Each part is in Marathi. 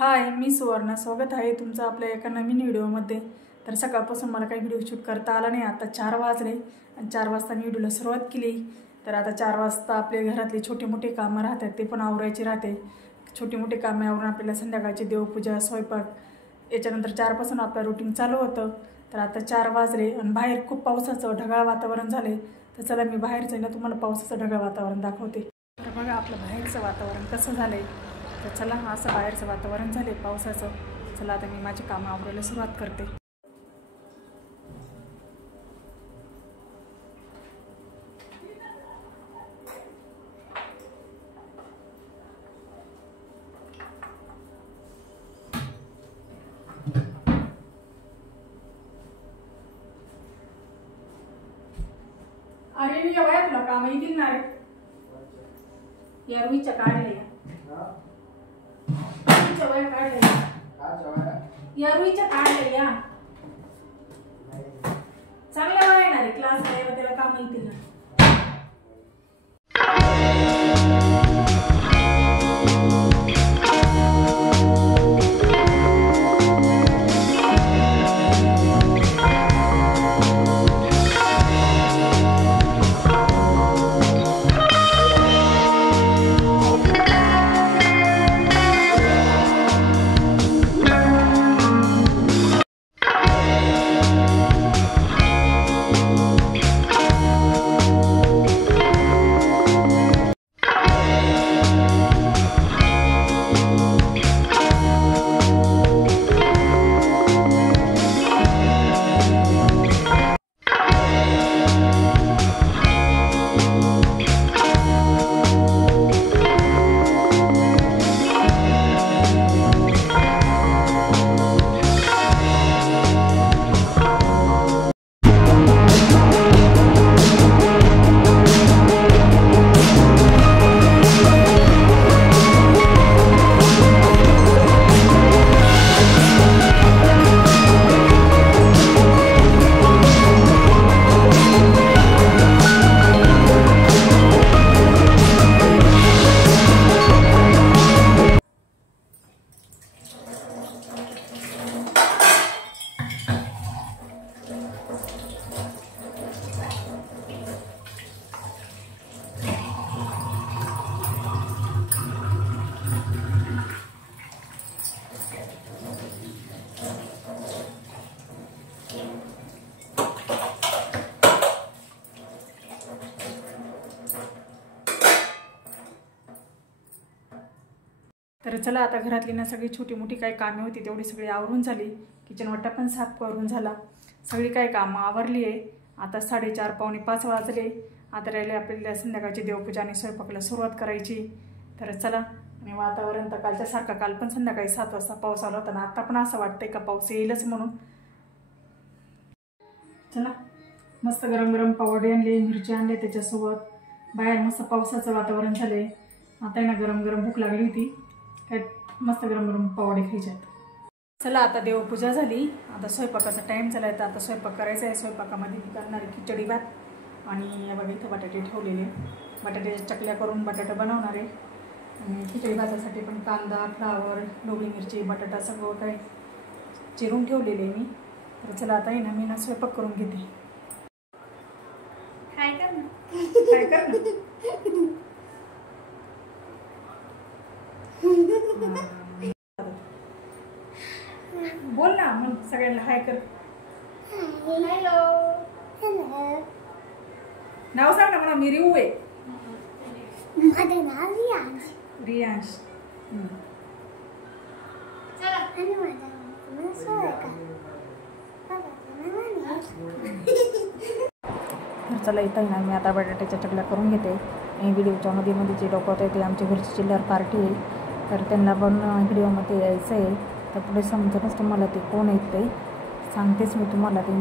हाय, मी सुवर्णा. स्वागत आहे तुमचं आपल्या एका नवीन व्हिडिओमध्ये. तर सकाळपासून मला काही व्हिडिओ शूट करता आला नाही. आता 4 वाजले आणि 4 वाजता मी व्हिडिओला सुरुवात केली. तर आता 4 वाजता आपले घरातले छोटे मोठे कामं राहतात, ते पण आवरायचे राहते. छोटे मोठे कामे आवरून आपल्याला संध्याकाळची देवपूजा, स्वयंपाक याच्यानंतर 4 पासून आपलं रुटीन चालू होतं. तर आता 4 वाजले आणि बाहेर खूप पावसाचं ढगाळ वातावरण झाले. तर चला मी बाहेर जाईना तुम्हाला पावसाचं ढगाळ वातावरण दाखवते. तर बघा आपलं बाहेरचं वातावरण कसं झालंय. तर चला असं बाहेरचं वातावरण झाले पावसाचं. चला आता मी माझी कामं आवरायला सुरुवात करते. अरे मी एवढ्या तुला काम येतील ना रे. या रुईच्या काढले या रुईच्या काढले या चांगल्या वेळ येणार आहे. क्लास आहे त्याला काम येतील ना. तर चला आता घरातली ना सगळी छोटी मोठी काही कामे होती तेवढी सगळी आवरून झाली. किचन वाटा पण साफ करून झाला. सगळी काही कामं आवरली आहे. आता 4:30 पावणे 5 वाजले. आता राहिले आपल्याला संध्याकाळची देवपूजा आणि स्वयंपाकाला सुरुवात करायची. तर चला. आणि वातावरण तर कालच्या सारखं, काल पण संध्याकाळी 7 वाजता पाऊस आला होता ना. आता पण असं वाटतंय का पाऊस येईलच म्हणून. चला मस्त गरम गरम पावडे आणले, मिरची आणले त्याच्यासोबत. बाहेर मस्त पावसाचं वातावरण झालंय. आता ना गरम गरम भूक लागली होती. काय मस्त गरम गरम पावडे खायच्यात. चला आता देवपूजा झाली. आता स्वयंपाकाचा टाईम झाला आहे. तर आता स्वयंपाक करायचा आहे. स्वयंपाकामध्ये करणारी खिचडी भात आणि बघा इथं बटाटे ठेवलेले. बटाट्याच्या चकल्या करून बटाटा बनवणार आहे. आणि खिचडी भातासाठी पण कांदा, फ्लावर, ढोबळी मिरची, बटाटा सगळं काय चिरून ठेवलेले मी. तर चला आता आहे ना मी ना स्वयंपाक करून घेते. काय कर ना काय कर ना. बोल ना मग सगळ्यांना हाय कर. हॅलो. नाव सांग ना. मला मी रिऊ आहे. माझे नाव रियांश. रियांश. चला. आणि माझं नाव सोयका. चला इथं ना मी आता बटाट्याच्या चकल्या करून घेते. आणि व्हिडिओच्या मध्ये जे लोक होते ते आमच्या घरची चिल्लर पार्टी आहे. तर त्यांना पण व्हिडिओमध्ये यायचं आहे. तर पुढे समजूनच तुम्हाला ते कोण आहेत ते सांगतेच मी तुम्हाला ते.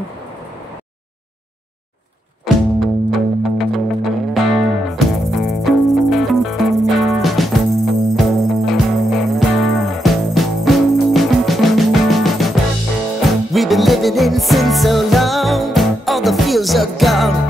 We've been living in sin so long, all the fields are gone.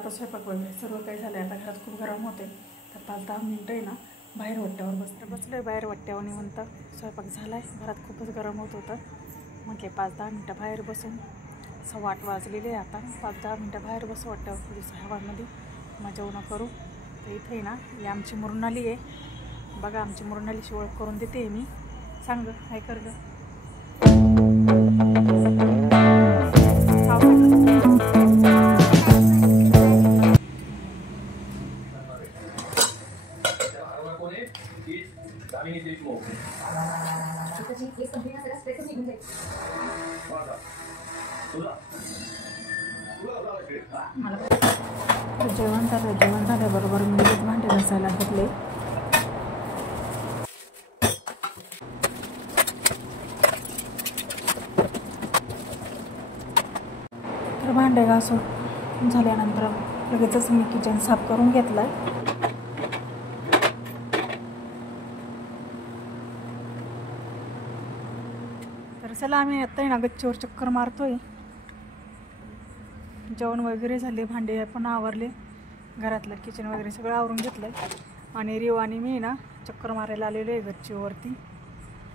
आता स्वयंपाक वगैरे सर्व काही झालं आहे. आता घरात खूप गरम होते. तर 5-10 मिनटं आहे ना बाहेर वट्ट्यावर बसलो आहे. बाहेर वट्ट्यावर निवंत स्वयंपाक झाला आहे. घरात खूपच गरम होत होतं. म्हटले 5-10 मिनटं बाहेर बसून 8:15 वाजलेले आहे. आता 5-10 मिनटं बाहेर बसू वाट्यावर थोडीसं हवामध्ये मजा जेवण करू. तर इथे ना ही आमची मृणाली आहे. बघा आमची मृणालीची ओळख करून देते मी. सांग काय कर ग. जेवण झाल्याबरोबर मी लगेच भांडे घासायला घेतले. तर भांडे घासून झाल्यानंतर लगेचच मी किचन साफ करून घेतलं. तर चला आम्ही आता ना गच्चीवर चक्कर मारतोय. जेवण वगैरे झाले, भांडे पण आवरले, घरातलं किचन वगैरे सगळं आवरून घेतलं. आणि रिव आणि मी ना चक्कर मारायला आलेलो आहे गच्चीवरती.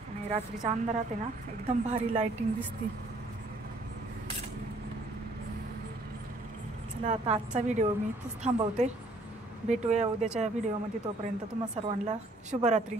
आणि रात्रीच्या अंधारात आहे ना एकदम भारी लाईटिंग दिसते. चला आता आजचा व्हिडिओ मी इथंच थांबवते. भेटूया उद्याच्या व्हिडिओमध्ये. तोपर्यंत तुम्हा सर्वांना शुभरात्री.